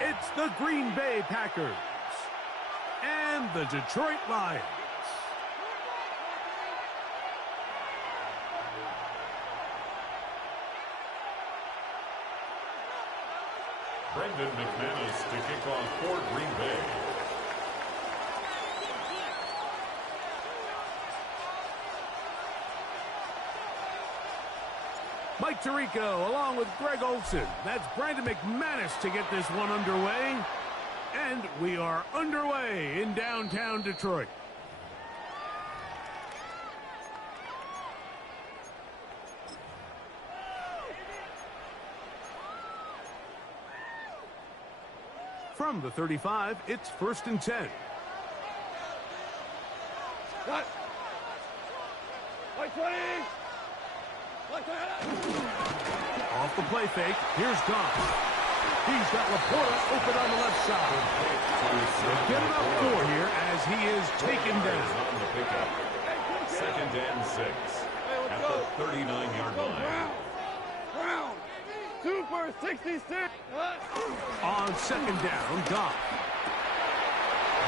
It's the Green Bay Packers and the Detroit Lions. Brendan McManus to kick off for Green Bay. Mike Tirico along with Greg Olsen. That's Brandon McManus to get this one underway. And we are underway in downtown Detroit. From the 35, it's 1st and 10. Cut. White 20. Off the play fake, here's Goff. He's got Laporta open on the left side. They'll get it up 4 here as he is taken down. 2nd and 6 at the 39-yard line. Brown. Super 66. On 2nd down, Goff.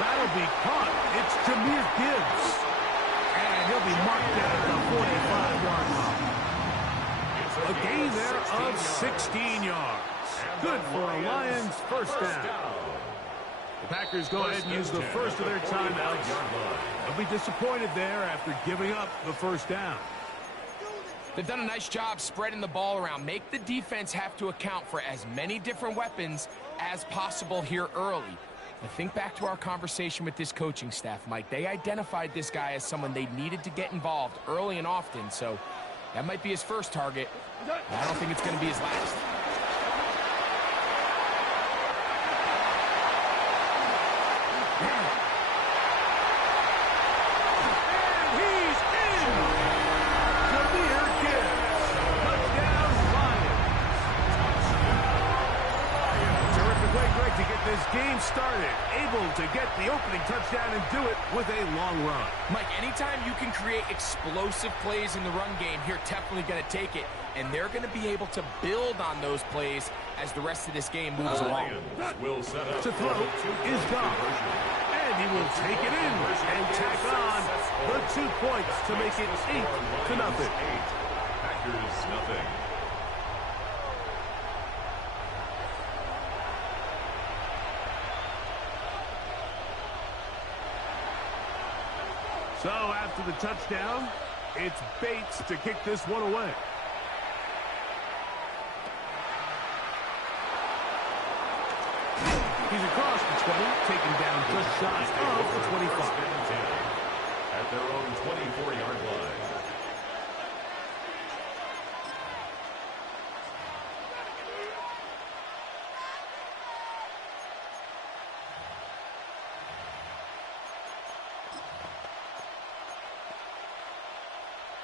That'll be caught. It's Jahmyr Gibbs. And he'll be marked down at the 45-yard line. A gain there of 16 yards. Good for a Lions first down. The Packers go ahead and use the first of their timeouts. They'll be disappointed there after giving up the first down. They've done a nice job spreading the ball around. Make the defense have to account for as many different weapons as possible here early. But think back to our conversation with this coaching staff, Mike. They identified this guy as someone they needed to get involved early and often, so that might be his first target. I don't think it's going to be his last. Started, able to get the opening touchdown and do it with a long run. Mike, anytime you can create explosive plays in the run game, you're definitely going to take it, and they're going to be able to build on those plays as the rest of this game moves along. To throw is gone, and he will take it in and tack on the 2 points to make it 8-0. Packers nothing. So after the touchdown, it's Bates to kick this one away. He's across the 20, taken down just shy of the 25. At their own 24-yard line.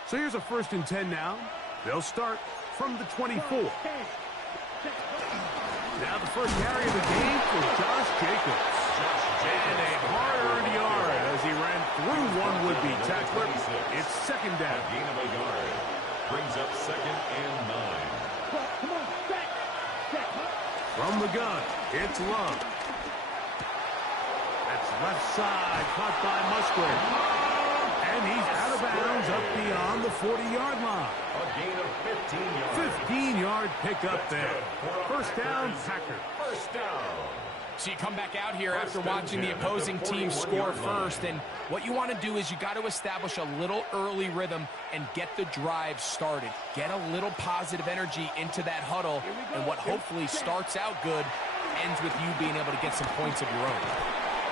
So here's a 1st and 10 now. They'll start from the 24. Now the first carry of the game for Josh Jacobs. And a hard-earned yard as he ran through one would-be tackler. It's 2nd down. Gain of a yard. Brings up 2nd and 9. From the gun, it's Love. That's left side, caught by Musgrave. And he's out of bounds up beyond the 40-yard line. A gain of 15 yards. 15-yard pickup there. First down, Packers. First down. So you come back out here after watching the opposing team score first, and what you want to do is you got to establish a little early rhythm and get the drive started. Get a little positive energy into that huddle, and what hopefully starts out good ends with you being able to get some points of your own.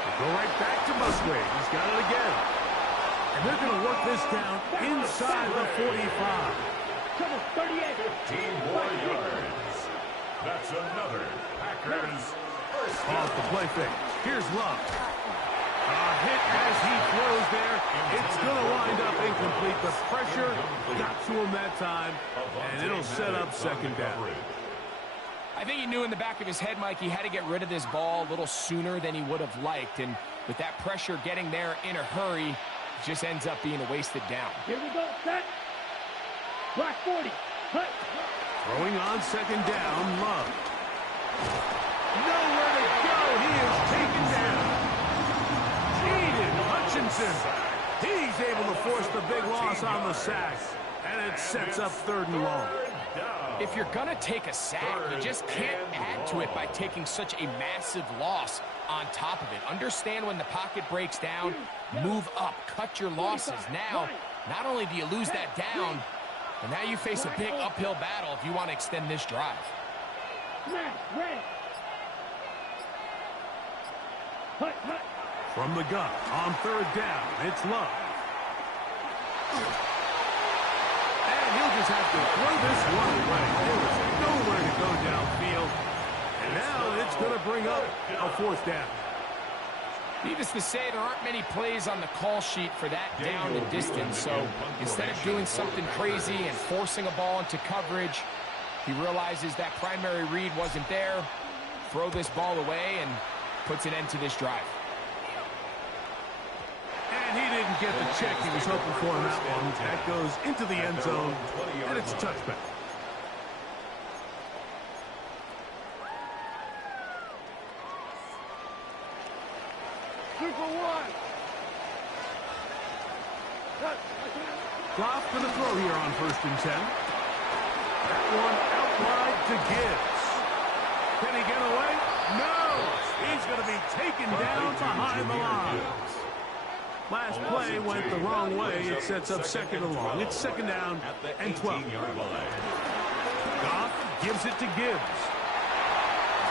We'll go right back to Musgrave. He's got it again. And they're going to work this down inside the 45. 15 more yards. That's another Packers first down. Off the play fake. Here's Love. A hit as he throws there. It's going to wind up incomplete. The pressure got to him that time, and it'll set up 2nd down. I think he knew in the back of his head, Mike, he had to get rid of this ball a little sooner than he would have liked. And with that pressure getting there in a hurry, it just ends up being a wasted down. Here we go, set. Black 40. Cut. Throwing on 2nd down, Love. Nowhere to Wilson. He's able to force the big loss on the sack. And it sets up 3rd and long. If you're going to take a sack, you just can't add to it by taking such a massive loss on top of it. Understand when the pocket breaks down, move up, cut your losses. Now, not only do you lose that down, but now you face a big uphill battle if you want to extend this drive. From the gun, on 3rd down, it's Love. And he'll just have to throw this one away. There is nowhere to go downfield. And now it's going to bring up a 4th down. Needless to say, there aren't many plays on the call sheet for that down and distance. So instead of doing something crazy and forcing a ball into coverage, he realizes that primary read wasn't there. Throw this ball away and puts an end to this drive. And he didn't get the check he was hoping for in that one. That goes into the end zone, and it's a touchback. Super one. Goff to the throw here on 1st and 10. That one out wide to Gibbs. Can he get away? No! He's going to be taken down behind the line. Last play went the wrong way. It sets up 2nd and long. It's 2nd down and 12. Goff gives it to Gibbs.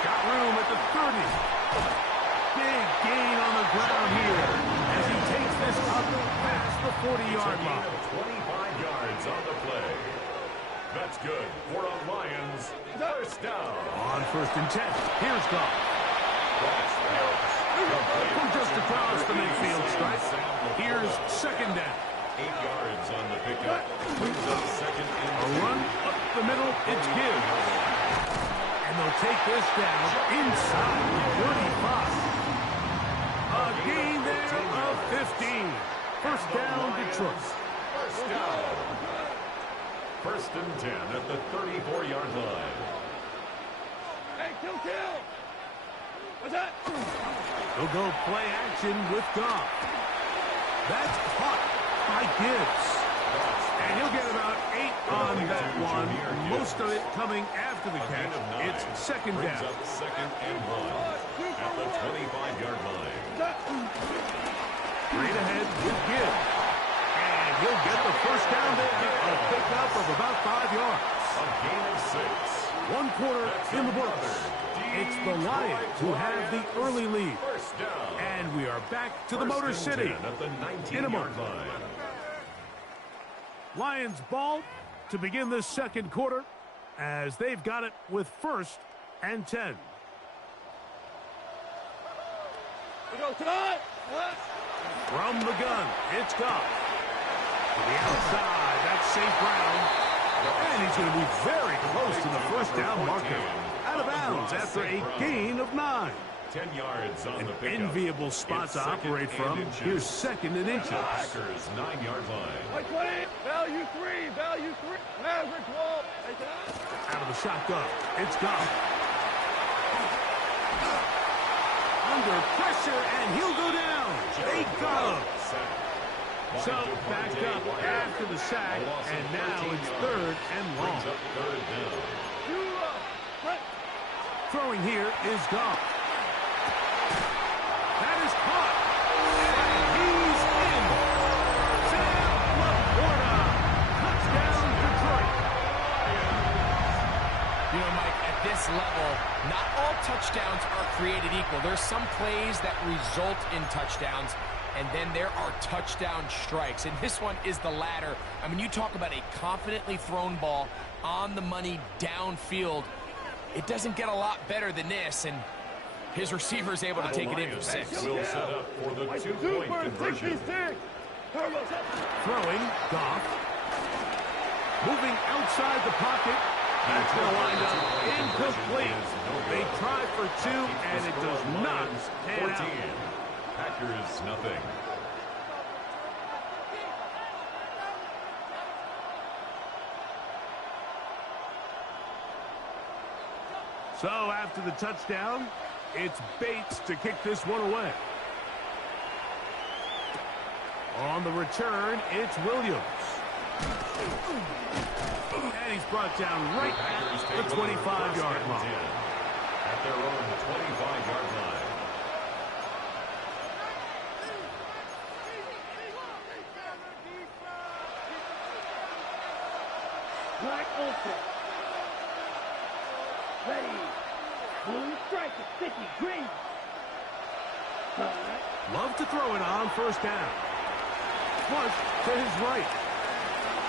Got room at the 30. Big gain on the ground here as he takes this up past the 40-yard line. 25 yards on the play. That's good for a Lions 1st down. On 1st and 10, here's Goff. From just across the midfield stripe, here's 2nd down. 8 yards on the pickup. Brings up 2nd and A run up the middle, it's Gibbs. And they'll take this down inside the 35. A gain there of 15. 1st down, Detroit. 1st down. 1st and 10 at the 34-yard line. Hey, kill. What's that? They'll go play action with Goff. That's caught by Gibbs. And he'll get about 8 on that one. Most of it coming after the catch. It's 2nd Brings down. up 2nd and 1 at the 25-yard line. Straight ahead with Gibbs. And he'll get the 1st down there. A pickup of about 5 yards. A gain of 6. 1 quarter in the books. It's the Lions who have the early lead. 1st down. And we are back to the Motor City At the in a 19-yard moment. line. Lions ball to begin the 2nd quarter as they've got it with 1st and 10. We go tonight. From the gun, it's Goff. To the outside, that's St. Brown. And he's going to be very close to the 1st down marker. Out of bounds after a gain of 9. 10 yards on An the pickup. enviable spot It's to 2nd operate and from. inches. Here's 2nd and inches. Packers 9-yard line. Like 20. Value 3. Maverick wall. Out of the shotgun, it's Goff. Under pressure, and he'll go down. They got him. So back up after the sack, and now it's 3rd and long. Brings up 3rd down. Throwing here is Goff. That is caught. And he's in. Sam Laporta. Touchdown, Detroit. You know, Mike, at this level, not all touchdowns are created equal. There's some plays that result in touchdowns, and then there are touchdown strikes. And this one is the latter. I mean, you talk about a confidently thrown ball on the money downfield. It doesn't get a lot better than this, and his receiver is able to take it in for 6. Will set up for the 2-point conversion. Throwing, Goff. Moving outside the pocket. That's going to wind up incomplete. They try for 2, and it does not pan 14. out. Packers nothing. So after the touchdown, it's Bates to kick this one away. On the return, it's Williams. And he's brought down right at the 25-yard line. At their own 25-yard line. Black open. Ready. Blue strike is sticky. Green. All right. Love to throw it on first down. Flush to his right.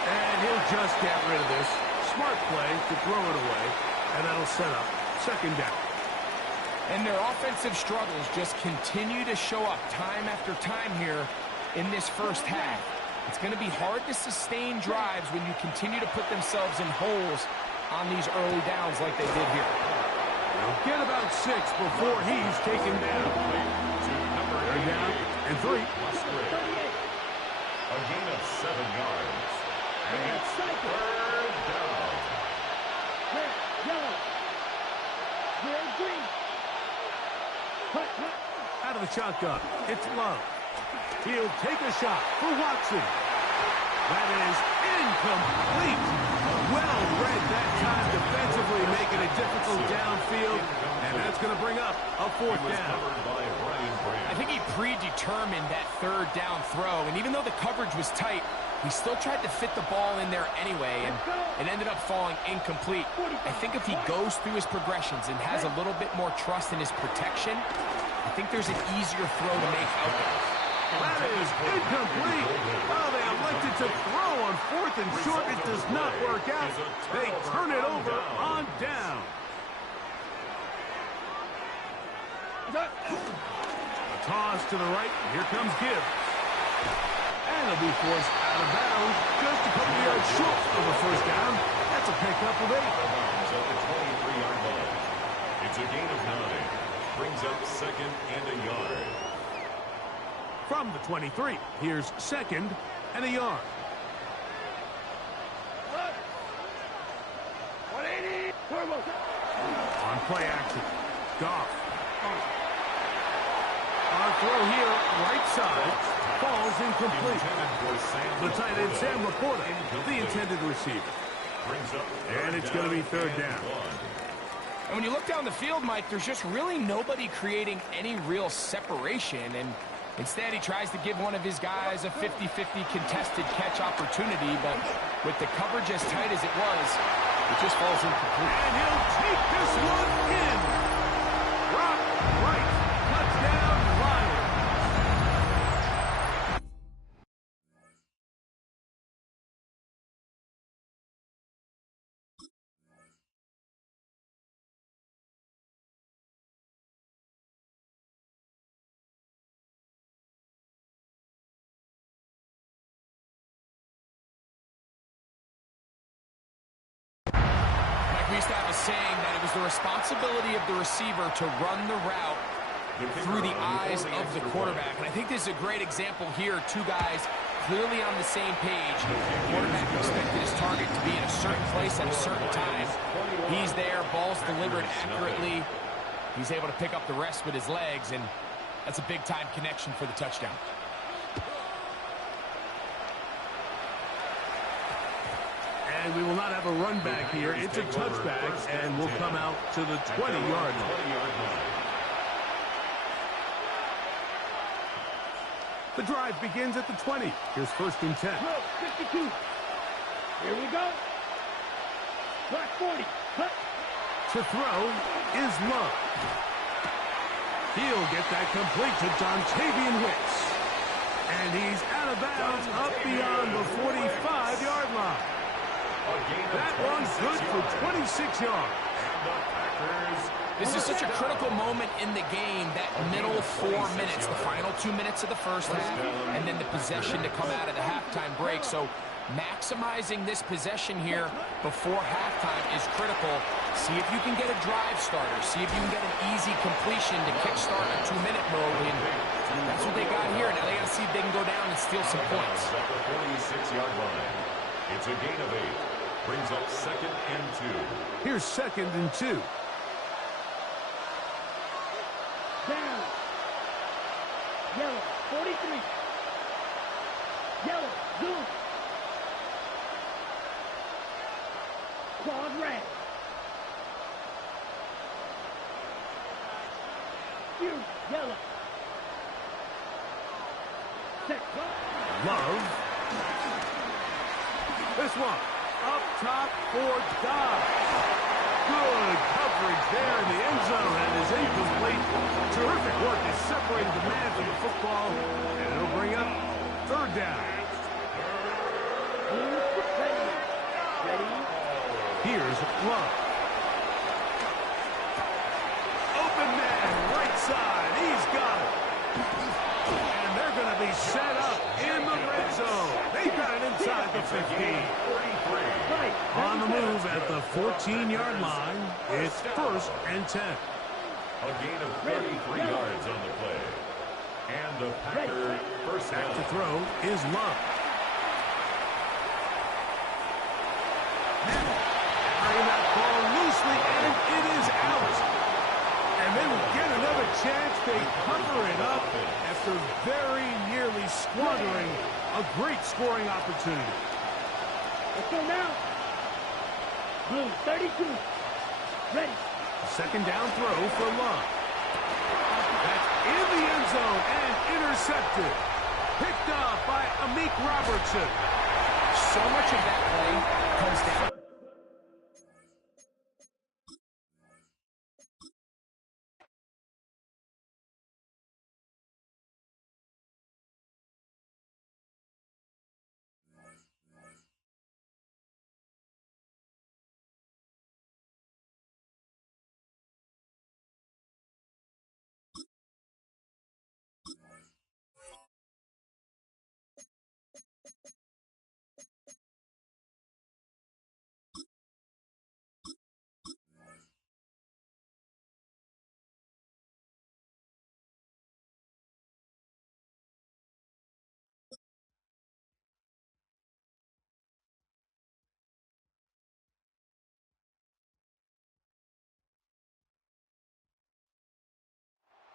And he'll just get rid of this. Smart play to throw it away. And that'll set up second down. And their offensive struggles just continue to show up time after time here in this first half. It's going to be hard to sustain drives when you continue to put themselves in holes on these early downs like they did here. They'll get about 6 before he's taken down. They're down and 3. A gain of 7 yards. And it's third down. Red, yellow. Red, green. Hut, hut. Out of the shotgun, it's Love. He'll take a shot for Watson. That is incomplete. Well read that time defensively, making it difficult downfield. And that's going to bring up a fourth down. I think he predetermined that third down throw, and even though the coverage was tight, he still tried to fit the ball in there anyway, and it ended up falling incomplete. I think if he goes through his progressions and has a little bit more trust in his protection, I think there's an easier throw to make out there. That is incomplete. Oh, they elected to throw on 4th and short. It does not work out. They turn it over on down. A toss to the right. Here comes Gibbs. And he'll be forced out of bounds just a couple yards short of the first down. That's a pickup of 8. At the 23-yard line. It's a gain of 9. Brings up second and a yard. From the 23, here's second and a yard. 180. Turbo. On play action, Goff. On throw here, right side, falls incomplete. The tight end, Sam Laporta, the intended receiver. And it's going to be third down. And when you look down the field, Mike, there's just really nobody creating any real separation, and instead, he tries to give one of his guys a 50-50 contested catch opportunity, but with the coverage as tight as it was, it just falls incomplete. And he'll take this one in. Rock right. Touchdown, Lions. We used to have a saying that it was the responsibility of the receiver to run the route through the eyes of the quarterback. And I think this is a great example here. 2 guys clearly on the same page. The quarterback expected his target to be in a certain place at a certain time. He's there, ball's delivered accurately. He's able to pick up the rest with his legs, and that's a big-time connection for the touchdown. And we will not have a run back here. It's a touchback, and we'll come out to the 20-yard line. The drive begins at the 20. Here's first and 10. 52. Here we go. Black 40. Cut. To throw is Love. He'll get that complete to Dontavian Wicks. And he's out of bounds up beyond the 45-yard line. That one's good for 26 yards. This is such a critical moment in the game, that middle 4 minutes, the final 2 minutes of the first half, and then the possession to come out of the halftime break. So maximizing this possession here before halftime is critical. See if you can get a drive starter. See if you can get an easy completion to kickstart a 2-minute mode. And that's what they got here. Now they got to see if they can go down and steal some points. At the 46-yard line. It's a gain of 8. Brings up second and 2. Here's second and 2. Down. Yellow. 43. Yellow, zoom. Quad red. Huge, yellow. Set, Love. This one, up top for Dobbs. Good coverage there in the end zone, and is incomplete. Terrific work in separating the man from the football, and it'll bring up third down. Ready. Here's Love. Open man, right side. He's got it. And they're going to be set up in the red zone. They've got it inside the 15. On the move at the 14-yard line. It's 1st and 10. A gain of 33 yards on the play. And the Packer first Back down. to throw is Love. Carrying that ball loosely, and it is out. And they will get another chance. They cover it up after very nearly squandering a great scoring opportunity. Let's go now. Blue, 32. Ready. Second down throw for Love. That's in the end zone and intercepted. Picked up by Amik Robertson. So much of that play comes down.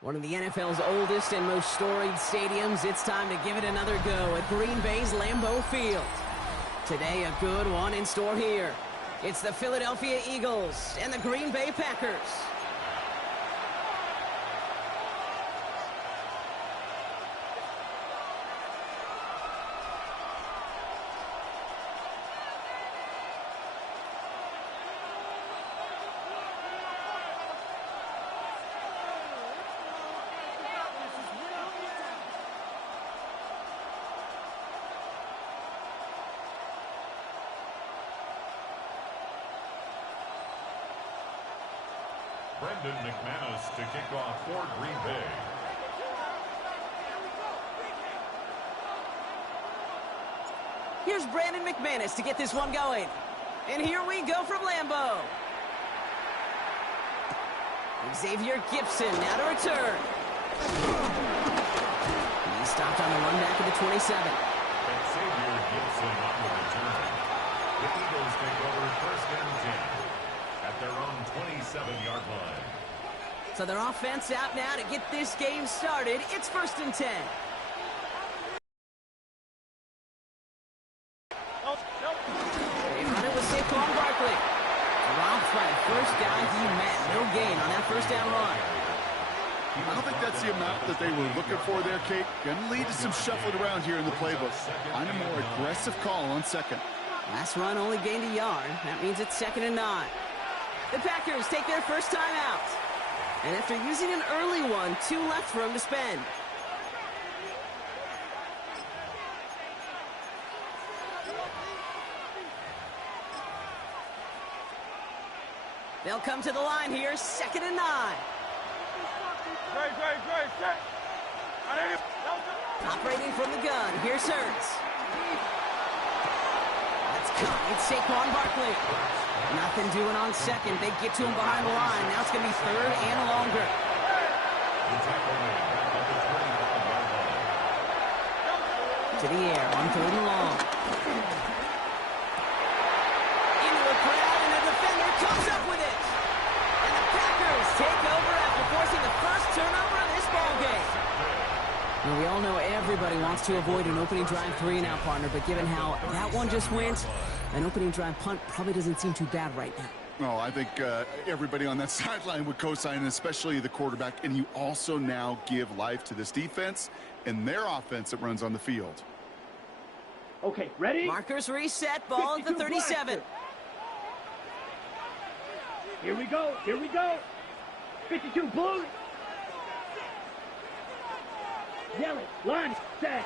One of the NFL's oldest and most storied stadiums, it's time to give it another go at Green Bay's Lambeau Field. Today, a good one in store here. It's the Philadelphia Eagles and the Green Bay Packers. Brendan McManus to kick off for Green Bay. Here's Brandon McManus to get this one going. And here we go from Lambeau. Xavier Gipson now to return. He's stopped on the run back at the 27. Xavier Gipson on the return. The Eagles take over 1st and 10 at their own 27-yard line. So their offense out now to get this game started. It's 1st and 10. They run it with Saquon Barkley. Robbed by the first guy he met. No gain on that first down run. I don't think that's the amount that they were looking for there, Kate. Going to lead to some shuffling around here in the playbook. Find a more aggressive call on second. Last run only gained a yard. That means it's 2nd and 9. The Packers take their first time out. And after using an early one, 2 left for him to spend. They'll come to the line here, 2nd and 9. Operating from the gun, here's Hurts. Let's go, it's Saquon Barkley. Nothing doing on second. They get to him behind the line. Now it's going to be 3rd and longer. To the air on 3rd and long. Into a crowd, and a defender comes up with it. And the Packers take over after forcing the first turnover of this ballgame. Well, we all know everybody wants to avoid an opening drive 3 now, partner, but given how that one just went, an opening drive punt probably doesn't seem too bad right now. No, I think everybody on that sideline would co-sign, especially the quarterback. And you also now give life to this defense and their offense that runs on the field. Okay, ready? Markers reset, ball at the 37. Blaster. Here we go, here we go. 52 blue. Yellow, line, set.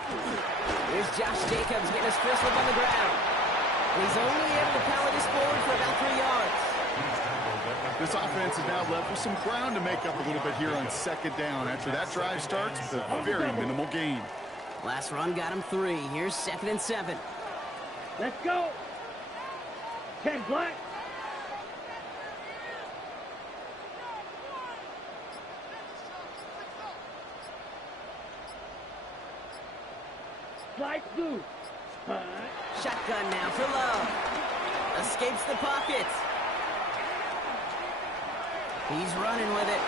Here's Josh Jacobs getting his first look on the ground. And he's only able to power this forward for about 3 yards. This offense is now left with some ground to make up a little bit here on second down. After that drive starts, it's a very minimal gain. Last run got him 3. Here's 2nd and 7. Let's go. 10 black. Slide blue. Shotgun now for Love. Escapes the pocket. He's running with it.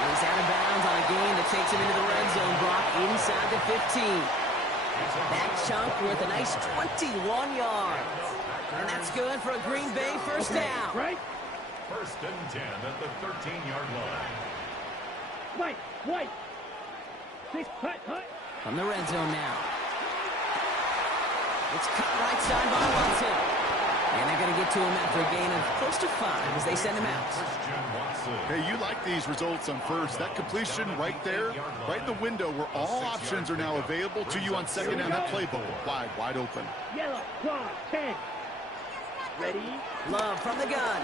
He's out of bounds on a gain that takes him into the red zone. Brock inside the 15. That chunk worth a nice 21 yards. And that's good for a Green Bay first down. Right? 1st and 10 at the 13-yard line. White. 6, hut. From the red zone now. It's cut right side by Watson. And they're going to get to him after a gain of close to 5 as they send him out. Hey, you like these results on first. That completion right there, right in the window where all options are now available to you on second down. That playbook wide open. Yellow, quad, 10. Ready? Love from the gun.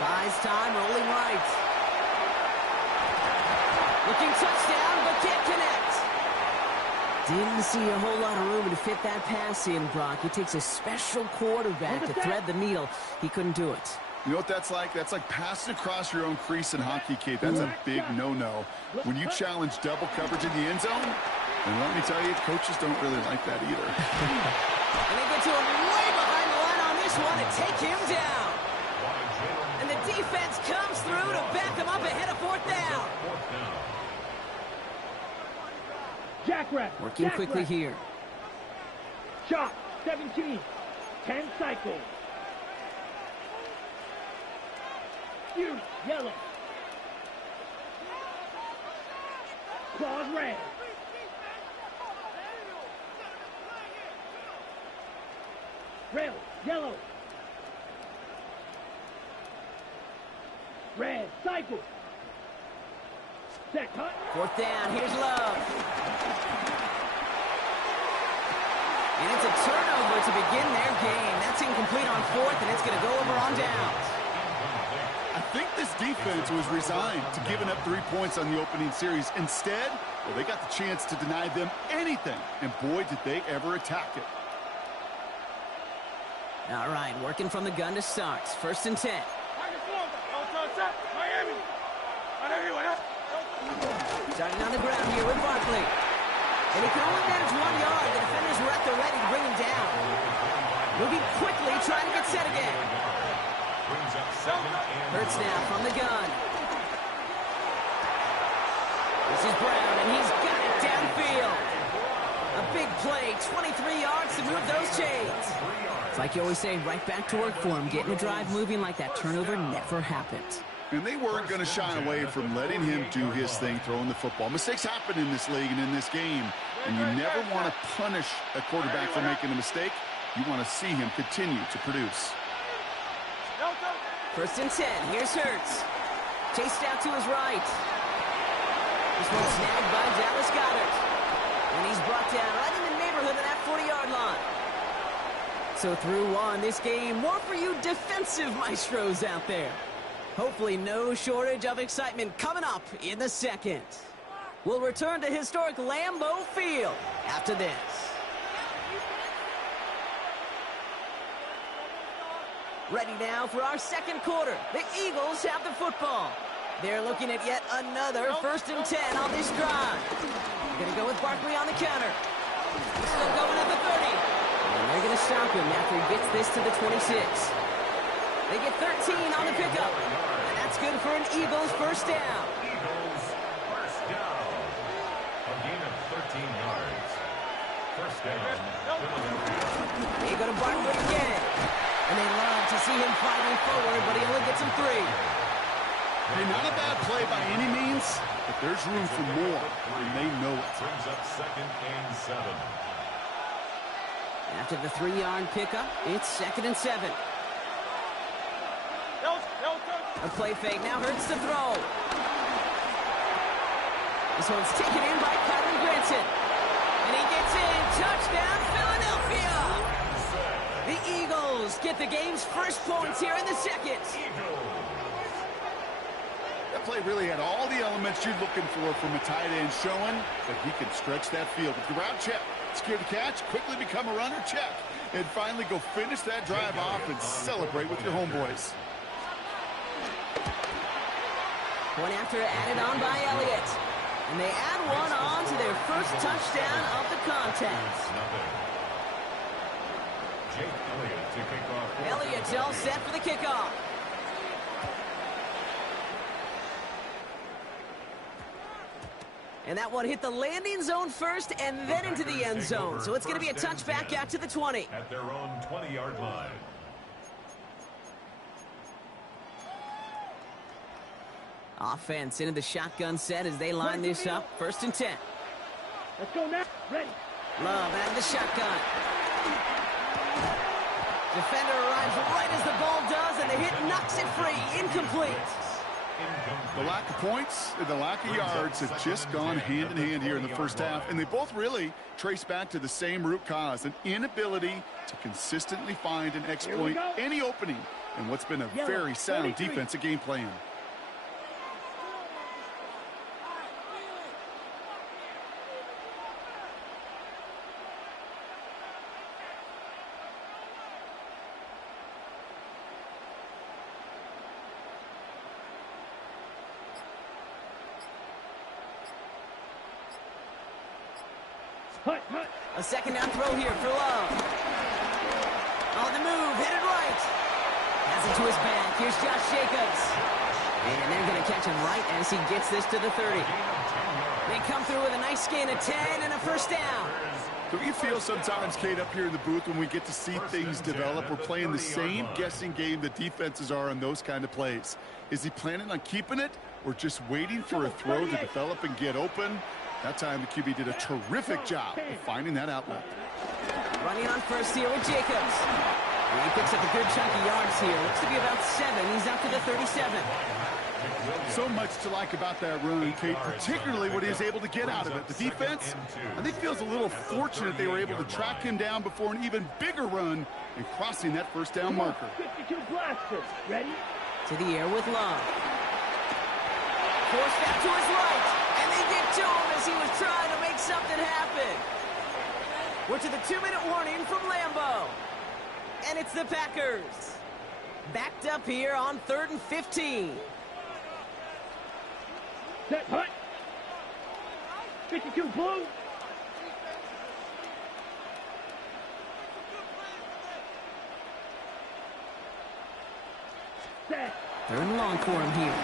Buys time, rolling right. Looking touchdown, but can't connect. Didn't see a whole lot of room to fit that pass in, Brock. It takes a special quarterback to thread the needle. He couldn't do it. You know what that's like? That's like passing across your own crease in hockey, Kate. That's a big no-no. When you challenge double coverage in the end zone, and let me tell you, coaches don't really like that either. And they get to him way behind the line on this one and take him down. And the defense comes through to back him up ahead of 4th down. Jackrabbit. Working quickly here. Shot, 17. 10 cycles. Huge, yellow. Claws red. Rail, yellow. Red, cycle. Set, cut. 4th down, here's Love. And it's a turnover to begin their game. That's incomplete on 4th, and it's going to go over on downs. I think this defense was resigned to giving up 3 points on the opening series. Instead, well, they got the chance to deny them anything, and boy, did they ever attack it. All right, working from the gun to start. 1st and 10. Starting on the ground here with Barkley. And he can only manage 1 yard. The defenders were at the ready to bring him down. Moving quickly, trying to get set again. Hurts now from the gun. This is Brown, and he's got it downfield. A big play, 23 yards to move those chains. It's like you always say, right back to work for him. Getting the drive moving like that turnover never happened. And they weren't going to shy away from letting him do his thing, throwing the football. Mistakes happen in this league and in this game, and you never want to punish a quarterback for making a mistake. You want to see him continue to produce. 1st and 10. Here's Hurts. Chased out to his right. This one snagged by Dallas Goedert. And he's brought down right in the neighborhood of that 40-yard line. So through one, this game, more for you defensive maestros out there. Hopefully no shortage of excitement coming up in the second. We'll return to historic Lambeau Field after this. Ready now for our second quarter. The Eagles have the football. They're looking at yet another 1st and 10 on this drive. They're going to go with Barkley on the counter. He's still going at the 30. And they're going to stop him after he gets this to the 26. They get 13 on the pickup. And that's good for an Eagles first down. down, Philadelphia. They go to Barkley again. And they love to see him fighting forward, but he only gets him 3. Hey, not a bad play by any means, but there's room for more, and they know it. Brings up 2nd and 7. After the 3-yard pickup, it's 2nd and 7. A play fake now hurts to throw. This one's taken in by Kyron Granson. And he gets in. Touchdown, Philadelphia! The Eagles get the game's first points here in the second. That play really had all the elements you're looking for from a tight end, showing that he can stretch that field. With the route check, secure the catch, quickly become a runner, check, and finally go finish that drive off and celebrate with your homeboys. One after added on by Elliott. And they add one on to their first touchdown of the contest. Jake Elliott to kick off. Elliott's all set for the kickoff. And that one hit the landing zone first and then into the end zone. So it's going to be a touchback out to the 20. At their own 20-yard line. Offense into the shotgun set as they line this up. 1st and 10. Let's go now. Ready. Love out of the shotgun. Defender arrives right as the ball does, and the hit knocks it free. Incomplete. The lack of points and the lack of yards have just gone hand in hand here in the first half, and they both really trace back to the same root cause, an inability to consistently find and exploit any opening in what's been a very sound defensive game plan. A 2nd down throw here for Love. On the move, hit it right. Has it to his back. Here's Josh Jacobs. And they're going to catch him right as he gets this to the 30. They come through with a nice gain of 10 and a 1st down. Don't you feel sometimes, Kate, up here in the booth when we get to see things develop? We're playing the same guessing game that defenses are on those kind of plays. Is he planning on keeping it or just waiting for a throw to develop and get open? That time the QB did a terrific job of finding that outlet. Running on first here with Jacobs. And he picks up a good chunk of yards here. Looks to be about 7. He's up to the 37. So much to like about that run, Kate, particularly what he was able to get out of it. The defense, I think, feels a little fortunate they were able to track him down before an even bigger run and crossing that 1st down marker. 52 blaster. Ready? To the air with Love. Forced out to his right. And they get to him as he was trying to make something happen. We're to the 2-minute warning from Lambeau. And it's the Packers. Backed up here on 3rd and 15. Set, hut. 52 blue. Set. 3rd and long for him here.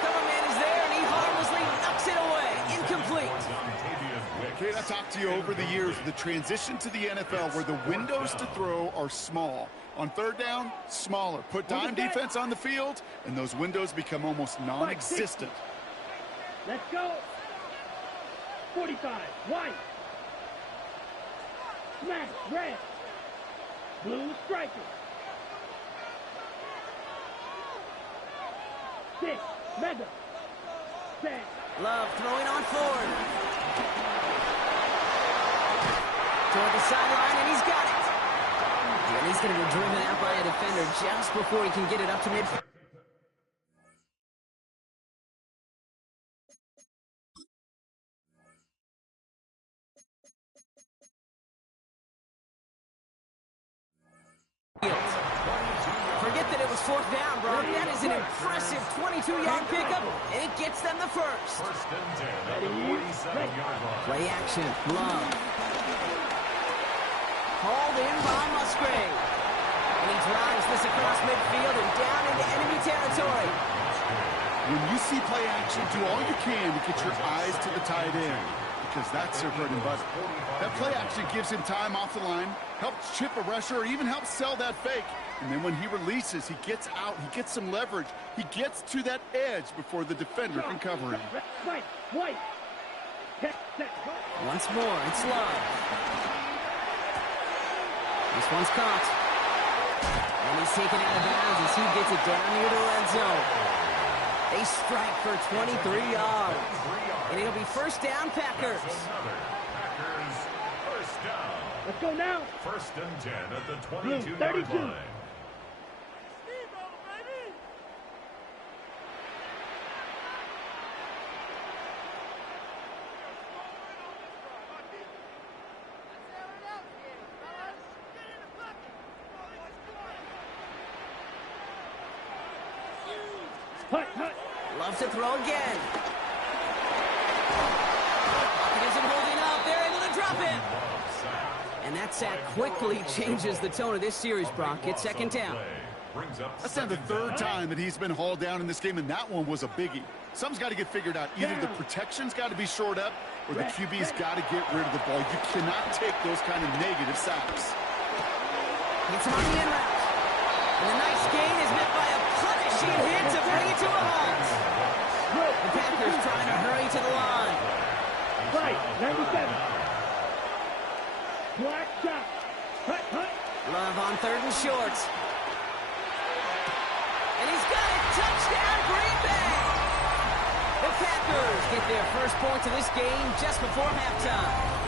Cover man is there, and he harmlessly knocks it away. Incomplete. Kate, I talked to you over the years, the transition to the NFL where the windows to throw are small. On 3rd down, smaller. Put dime defense on the field, and those windows become almost non-existent. Let's go. 45, white. Smash, red. Blue striker. 6, mega. Set. Love throwing on forward. Toward the sideline, and he's got it. And he's going to be driven out by a defender just before he can get it up to midfield. Forget that it was 4th down, bro. That is an impressive 22-yard pickup, and it gets them the first. 1st and 10 at the 47-yard line. Play action, Love. Hauled in by Musgrave. And he drives this across midfield and down into enemy territory. When you see play action, do all you can to get your eyes to the tight end. because that's their bread and butter. That play actually gives him time off the line, helps chip a rusher, or even helps sell that fake. And then when he releases, he gets out, he gets some leverage. He gets to that edge before the defender can cover him. Once more, it's Love. This one's caught. And he's taken out of bounds as he gets it down near the red zone. They strike for 23 yards. And it'll be first down, Packers. Packers, first down. Let's go now. First and 10 at the 22-yard line. Love to throw again. Pocket isn't holding up. They're able to drop it. And that sack quickly changes the tone of this series, Brock. It's second down. That's now the third time that he's been hauled down in this game, and that one was a biggie. Something's got to get figured out. Either the protection's got to be shored up, or the QB's got to get rid of the ball. You cannot take those kind of negative sacks. It's on the in route. And the nice gain is met by a punishing hit to bring it to a halt. The Packers trying to hurry to the line. Right, 97. Black shot. Love on third and short. And he's got a touchdown, Green Bay. The Packers get their first points of this game just before halftime.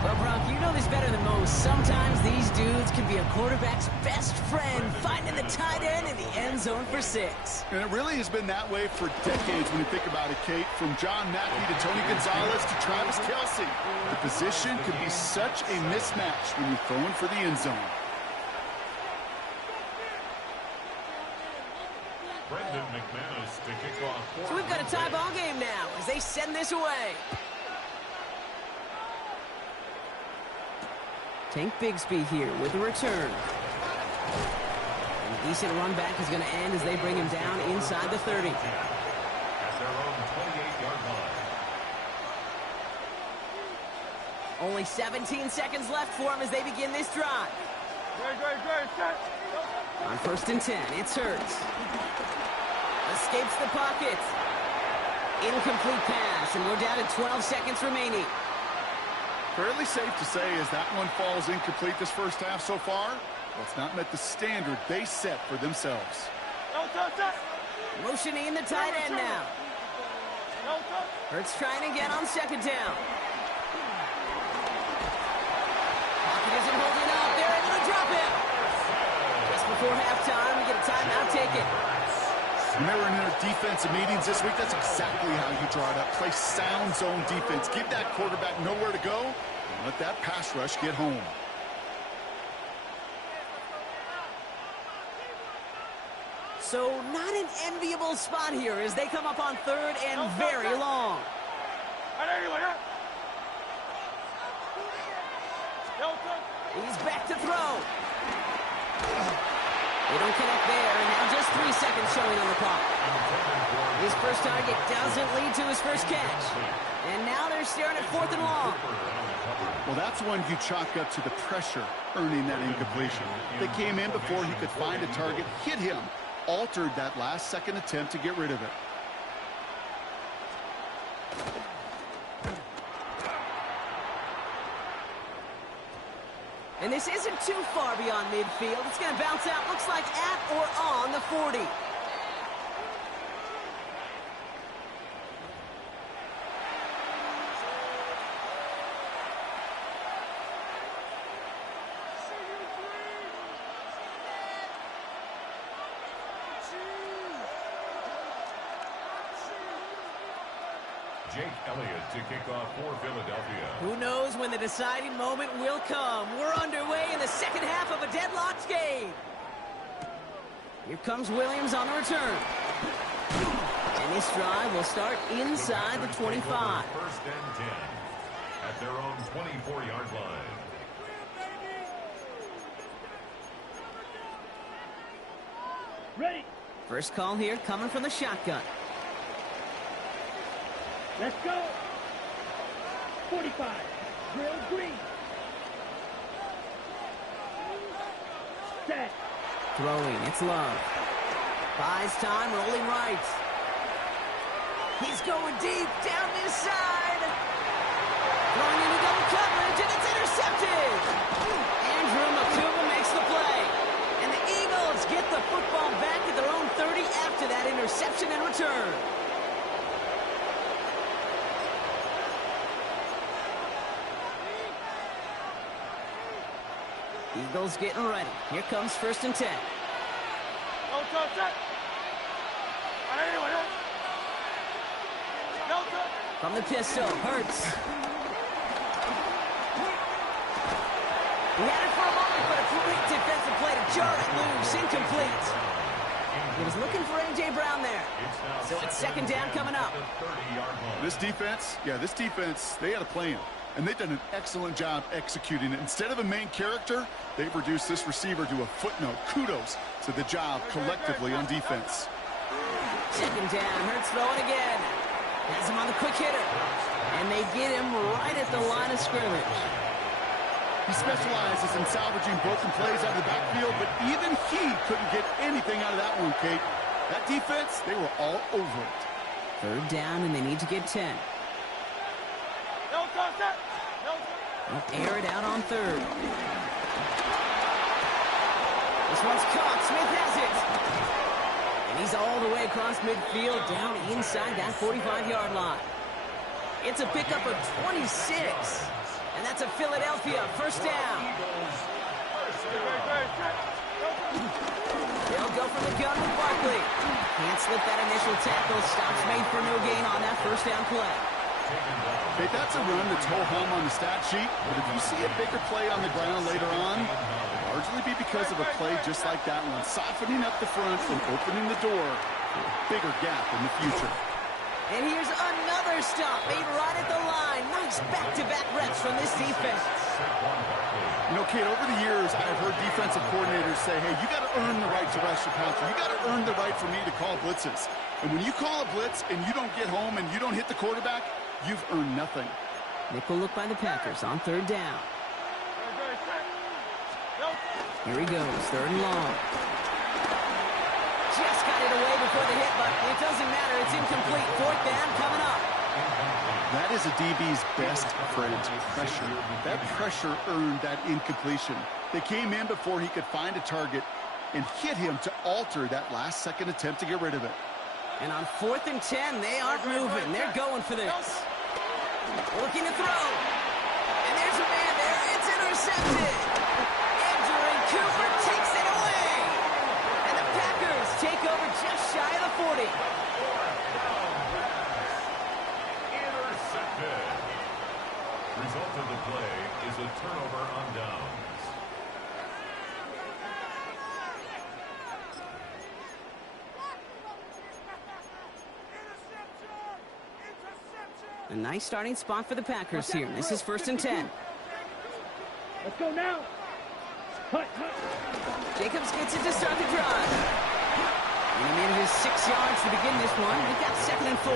Well, Brock, you know this better than most. Sometimes these dudes can be a quarterback's best friend, finding the tight end in the end zone for 6. And it really has been that way for decades when you think about it, Kate. From John Mackey to Tony Gonzalez to Travis Kelce. The position can be such a mismatch when you're throwing for the end zone. Brendan McManus to kick off. So we've got a tie ball game now as they send this away. Tank Bigsby here with a return. And a decent run back is going to end as they bring him down inside the 30. At their own 28-yard line. Only 17 seconds left for him as they begin this drive. On first and 10, it's Hurts. Escapes the pocket. Incomplete pass, and we're down to 12 seconds remaining. Fairly safe to say as that one falls incomplete this first half so far. Well, it's not met the standard they set for themselves. Motioning the tight end now. Hurts trying again on second down. Pocket isn't holding up. They're able to drop it. Just before halftime, we get a timeout taken. When they were in their defensive meetings this week, that's exactly how you draw it up. Play sound zone defense. Give that quarterback nowhere to go, and let that pass rush get home. So not an enviable spot here as they come up on third and very long. He's back to throw. They don't connect there, and now just 3 seconds showing on the clock. His first target doesn't lead to his first catch. And now they're staring at fourth and long. Well, that's one you chalk up to the pressure earning that incompletion. They came in before he could find a target, hit him, altered that last-second attempt to get rid of it. And this isn't too far beyond midfield. It's going to bounce out, looks like at or on the 40. Jake Elliott to kick off for Philadelphia. Who knows when the deciding moment will come. We're underway in the second half of a deadlocked game. Here comes Williams on the return. And this drive will start inside the 25. First and 10 at their own 24-yard line. Ready. First call here coming from the shotgun. Let's go. 45. Drill green. Set. Throwing, it's Love. Buys time, rolling right. He's going deep, down this side. Throwing into double coverage, and it's intercepted. Andrew Makuba makes the play. And the Eagles get the football back at their own 30 after that interception and return. Eagles getting ready. Here comes 1st and 10. From the pistol, Hurts. He had it for a moment, but a great defensive play to jar it loose. Incomplete. He was looking for A.J. Brown there. So it's 2nd down coming up. This defense, they had a plan. And they've done an excellent job executing it. Instead of a main character, they've reduced this receiver to a footnote. Kudos to the job collectively on defense. 2nd down, Hurts throwing again. Has him on the quick hitter. And they get him right at the line of scrimmage. He specializes in salvaging broken plays out of the backfield, but even he couldn't get anything out of that one, Kate. That defense, they were all over it. 3rd down, and they need to get 10. They'll air it out on 3rd. This one's caught. Smith has it. And he's all the way across midfield, down inside that 45-yard line. It's a pickup of 26. And that's a Philadelphia 1st down. They'll go for the gun with Barkley. Can't slip that initial tackle. Stops made for no gain on that 1st down play. Hey, that's a run that's ho-hum on the stat sheet, but if you see a bigger play on the ground later on, it'll largely be because of a play just like that one, softening up the front and opening the door for a bigger gap in the future. And here's another stop made right at the line. Nice back-to-back reps from this defense. You know, Kate, over the years, I've heard defensive coordinators say, hey, you got to earn the right to rush your counter. You got to earn the right for me to call blitzes. And when you call a blitz and you don't get home and you don't hit the quarterback, you've earned nothing. Nickel look by the Packers on 3rd down. Here he goes, 3rd and long. Just got it away before the hit, but it doesn't matter. It's incomplete. 4th down coming up. That is a DB's best friend, pressure. That pressure earned that incompletion. They came in before he could find a target and hit him to alter that last-second attempt to get rid of it. And on 4th and 10, they aren't moving. They're going for this. Looking to throw. And there's a man there. It's intercepted. Andrew Cooper takes it away. And the Packers take over just shy of the 40. Intercepted. Result of the play is a turnover on downs. A nice starting spot for the Packers here. This is 1st and 10. Let's go now. Hut, hut. Jacobs gets it to start the drive. And he manages 6 yards to begin this one. We've got 2nd and 4.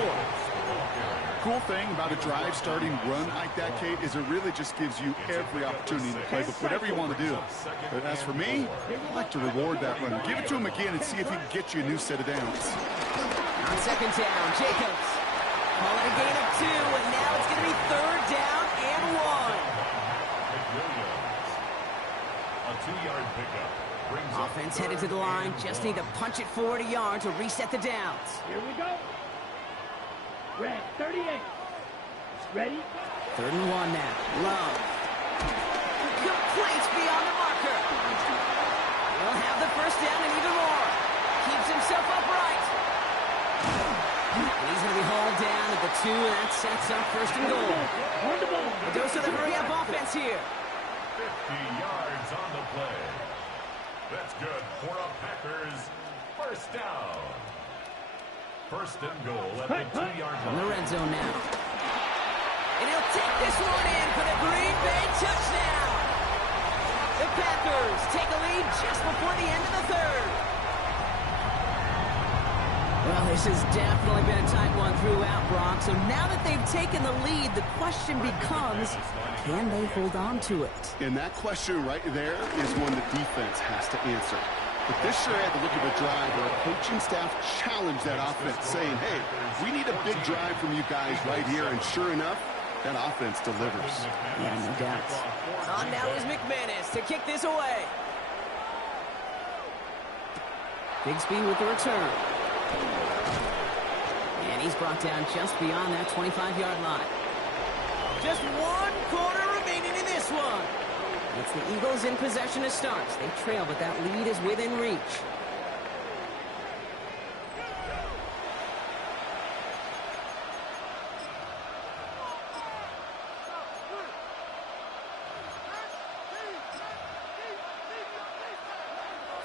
Cool thing about a drive starting run like that, Kate, is it really just gives you every opportunity to play with whatever you want to do. But as for me, I like to reward that run. Give it to him again and see if he can get you a new set of downs. On 2nd down, Jacobs. Call it a gain of 2, and now it's going to be 3rd down and 1. A 2-yard pickup. Offense headed to the line. Just need to punch it forward a yard to reset the downs. Here we go. Red 38. Ready? 3rd and 1 now. Love. Completes beyond the marker. He'll have the 1st down and even more. Keeps himself upright. And he's going to be hauled down at the 2, and that sets up 1st and goal. On the ball. A dose of the hurry-up offense here. 50 yards on the play. That's good for a Packers 1st down. 1st and goal at the 2-yard On the line. red zone now. And he'll take this one in for the Green Bay touchdown. The Packers take a lead just before the end of the 3rd. Well, this has definitely been a tight one throughout, Brock. So now that they've taken the lead, the question becomes, can they hold on to it? And that question right there is one the defense has to answer. But this sure had the look of a drive where a coaching staff challenged that offense, saying, hey, we need a big drive from you guys right here. And sure enough, that offense delivers. Yeah, no doubt. On now is McManus to kick this away. Bigsby with the return. And he's brought down just beyond that 25-yard line. Just 1 quarter remaining in this one. It's the Eagles in possession to start. They trail, but that lead is within reach.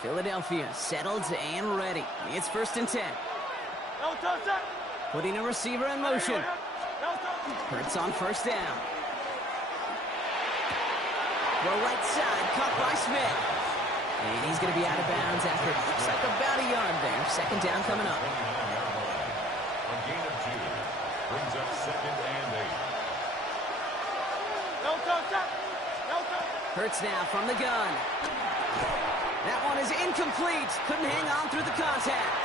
Philadelphia settled and ready. It's 1st and 10. Putting a receiver in motion. Hurts on 1st down. The right side, caught by Smith. And he's going to be out of bounds after it looks like about a yard there. 2nd down coming up. A gain of 2 brings up 2nd and 8. Hurts now from the gun. That one is incomplete. Couldn't hang on through the contact.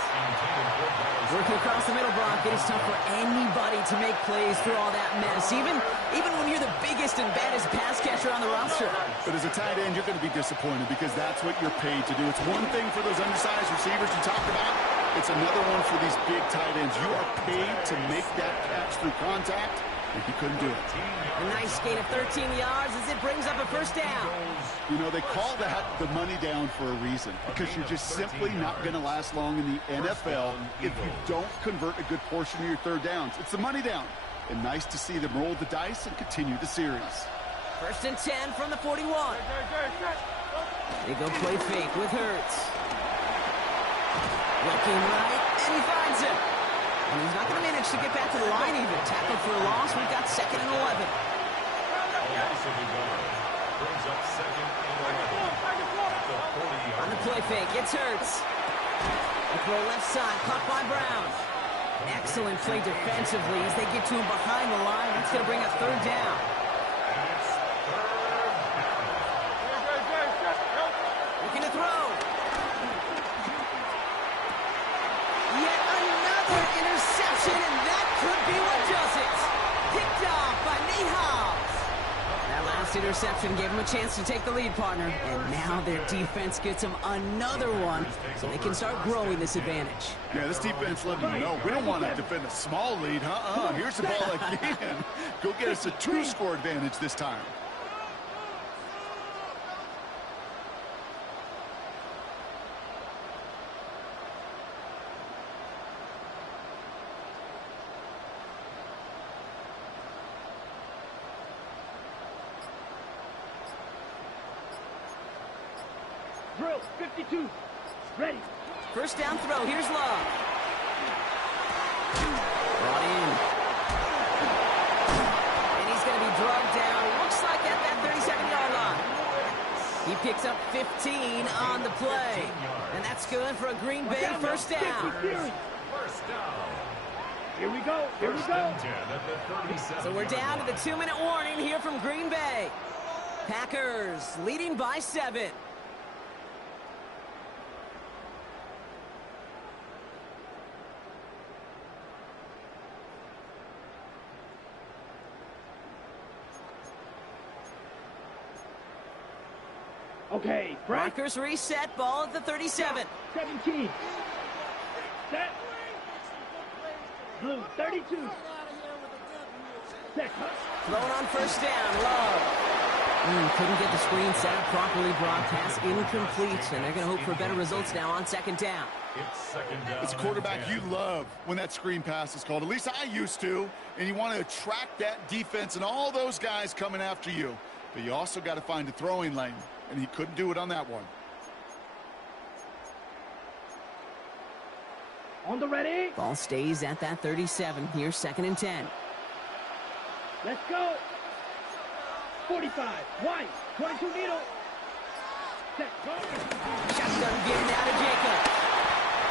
Working across the middle, Brock. It is tough for anybody to make plays through all that mess, even when you're the biggest and baddest pass catcher on the roster. But as a tight end, you're going to be disappointed because that's what you're paid to do. It's one thing for those undersized receivers you talk about. It's another one for these big tight ends. You are paid to make that catch through contact, and he couldn't do it. A nice gain of 13 yards as it brings up a 1st down. You know, they call that the money down for a reason because you're just simply not going to last long in the NFL if you don't convert a good portion of your 3rd downs. It's the money down. And nice to see them roll the dice and continue the series. 1st and 10 from the 41. They go play fake with Hurts. Looking right, and he finds it. And he's not going to manage to get back to the line even. Tackled for a loss. We've got 2nd and 11. Brings up 2nd and 11. On the play fake, it's Hurts. A throw left side, caught by Brown. Excellent play defensively as they get to him behind the line. That's going to bring a 3rd down. Looking to throw. Yet another interception, and that could be what does it. Picked off by Nate Hobbs. That last interception gave him a chance to take the lead, partner. And now their defense gets them another one so they can start growing this advantage. Yeah, this defense let them know we don't want to defend a small lead. Here's the ball again. Go get us a 2-score advantage this time. Drill, 52. Ready. 1st down throw. Here's Love. Brought in. And he's going to be drugged down. Looks like at that 37-yard line. He picks up 15 on the play. And that's good for a Green Bay 1st down. First down. Here we go. Here we First go. and 10 at the 37. So we're down to the 2-minute warning here from Green Bay. Packers leading by 7. Okay, Frank. Packers reset, ball at the 37. 17. Set. Blue, 32. Set. Thrown on 1st down, Love. Couldn't get the screen set up properly. Brock pass incomplete, and they're going to hope for better results now on 2nd down. It's 2nd down. As a quarterback, you love when that screen pass is called. At least I used to. And you want to attract that defense and all those guys coming after you. But you also got to find a throwing lane. And he couldn't do it on that one. On the ready. Ball stays at that 37. Here's 2nd and 10. Let's go. 45. White. 22 needle. Set. Go. Shotgun given out to Jacob.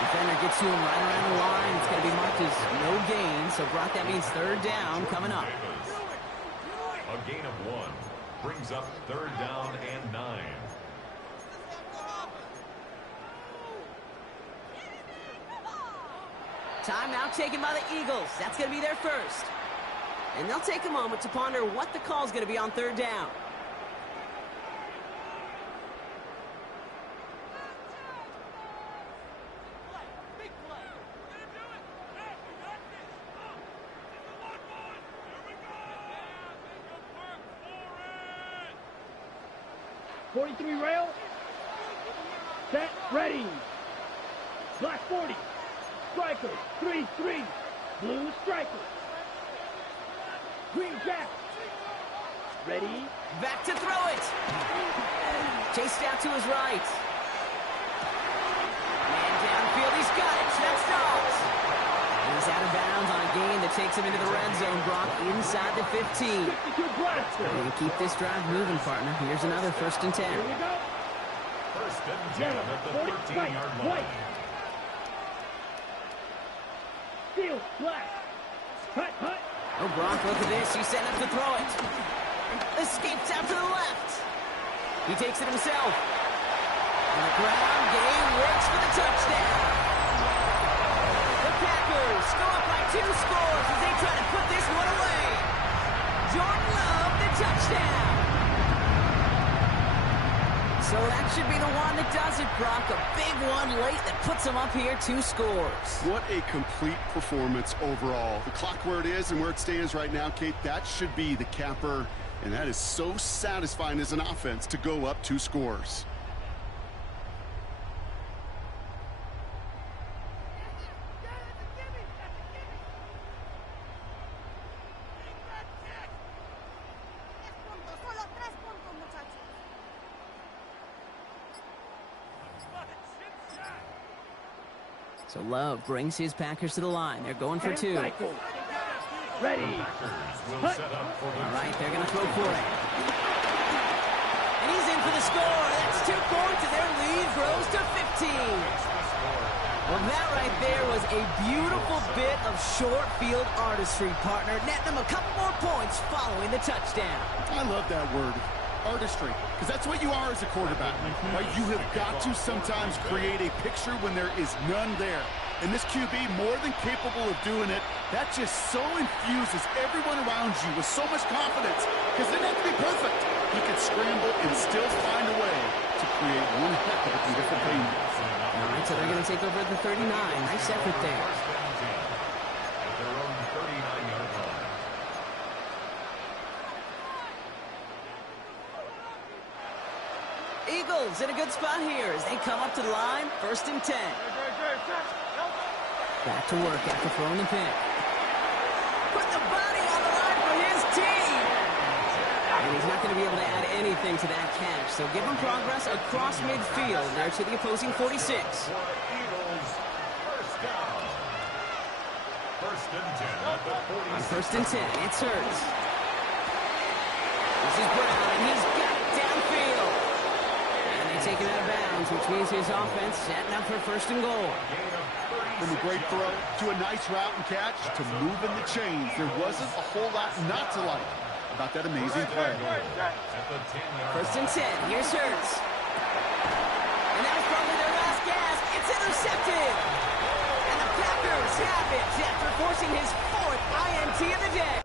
Defender gets to him right around the line. It's going to be marked as no gain. So, Brock, that means third down coming up. A gain of 1 brings up third down and 9. Timeout taken by the Eagles. That's going to be their first. And they'll take a moment to ponder what the call is going to be on third down. .43 rail. Set. Ready. Black 40. Striker. 3-3. Blue striker. Green jack. Ready. Back to throw it. Chased out to his right. Man downfield. He's got it. Touchdowns. He's out of bounds on a gain that takes him into the red zone. Brock inside the 15. We're going to keep this drive moving, partner. Here's another 1st and 10. Here we go. First and 10 at the 13-yard line. Field. Black. Hut. Hut. Oh, Brock, look at this. He's setting up to throw it. Escapes out to the left. He takes it himself. On the ground, game works for the touchdown. The Packers go up by 2 scores as they try to put this one away. Jordan Love, the touchdown. So that should be the one that does it, Brock. A big one late that puts them up here 2 scores. What a complete performance overall. The clock where it is and where it stands right now, Kate, that should be the capper. And that is so satisfying as an offense to go up 2 scores. So Love brings his Packers to the line. They're going for 2. Ready. Will set up for the All right, they're going to throw for it. And he's in for the score. That's 2 points, and their lead grows to 15. Well, that right there was a beautiful bit of short field artistry, partner. Netting them a couple more points following the touchdown. I love that word, artistry, because that's what you are as a quarterback, right? You have got to sometimes create a picture when there is none there. And this QB, more than capable of doing it, that just so infuses everyone around you with so much confidence, because it doesn't have to be perfect. He can scramble and still find a way to create one heck of a beautiful game. All right, so they're going to take over at the 39. Nice effort there. first and 10 at their own 39-yard line. Eagles in a good spot here as they come up to the line. 1st and 10. Back to work after throwing the pick. Put the body on the line for his team. And he's not going to be able to add anything to that catch. So give him progress across midfield there to the opposing 46. For Eagles, first down. First and 10 at the 46. On 1st and 10, it's Hurts. This is Brown, and he's got it downfield. And they take him out of bounds, which means his offense setting up for 1st and goal. From a great throw to a nice route and catch to moving the chains. There wasn't a whole lot not to like about that amazing play. At the 10-yard 1st and 10, here's Hurts. And that was probably their last gasp. It's intercepted. And the Packers have it after forcing his 4th INT of the day.